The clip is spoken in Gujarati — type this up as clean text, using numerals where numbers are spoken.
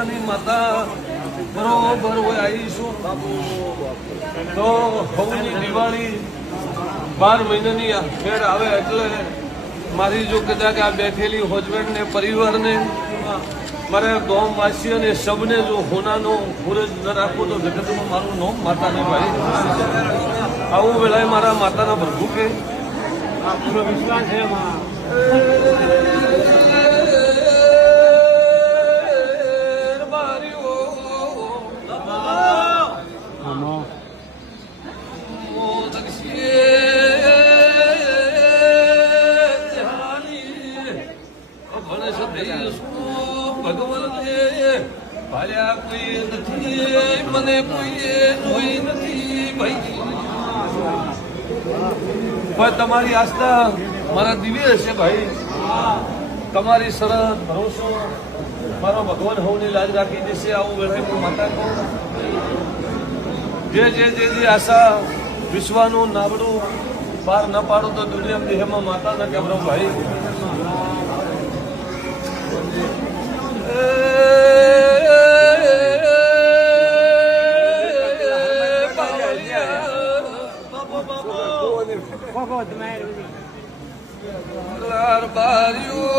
માતાની માતા બરોબર હોય આવીશું તો હવની દિવાળી 12 મહિનાની ફેર આવે એટલે મારી જો કદાચ આ બેઠેલી હોજવેડને પરિવારને મારે ગામવાસી અને સબને જો હોનાનો ફૂરજ ન રાખવો તો જગતમાં મારું નામ માતાને ભાઈ આવું વેળાએ મારા માતાના પ્રભુ કે પૂરો વિશ્વાસ છે એમાં ભગવાને ભાલ્યા કોઈ નથી મને કોઈએ જોઈ નથી ભાઈ પણ તમારી આસ્થા મારા દિવ્ય છે ભાઈ તમારી શરત ભરોસો મારો ભગવાન હવની લાજ રાખી દેશે આવું વેળાએ હું માતા કહું જે આશા વિશ્વાનું નાવડું પાર ન પાડું તો દુનિયા દેહમાં માતા ન કેમ ભાઈ બાબા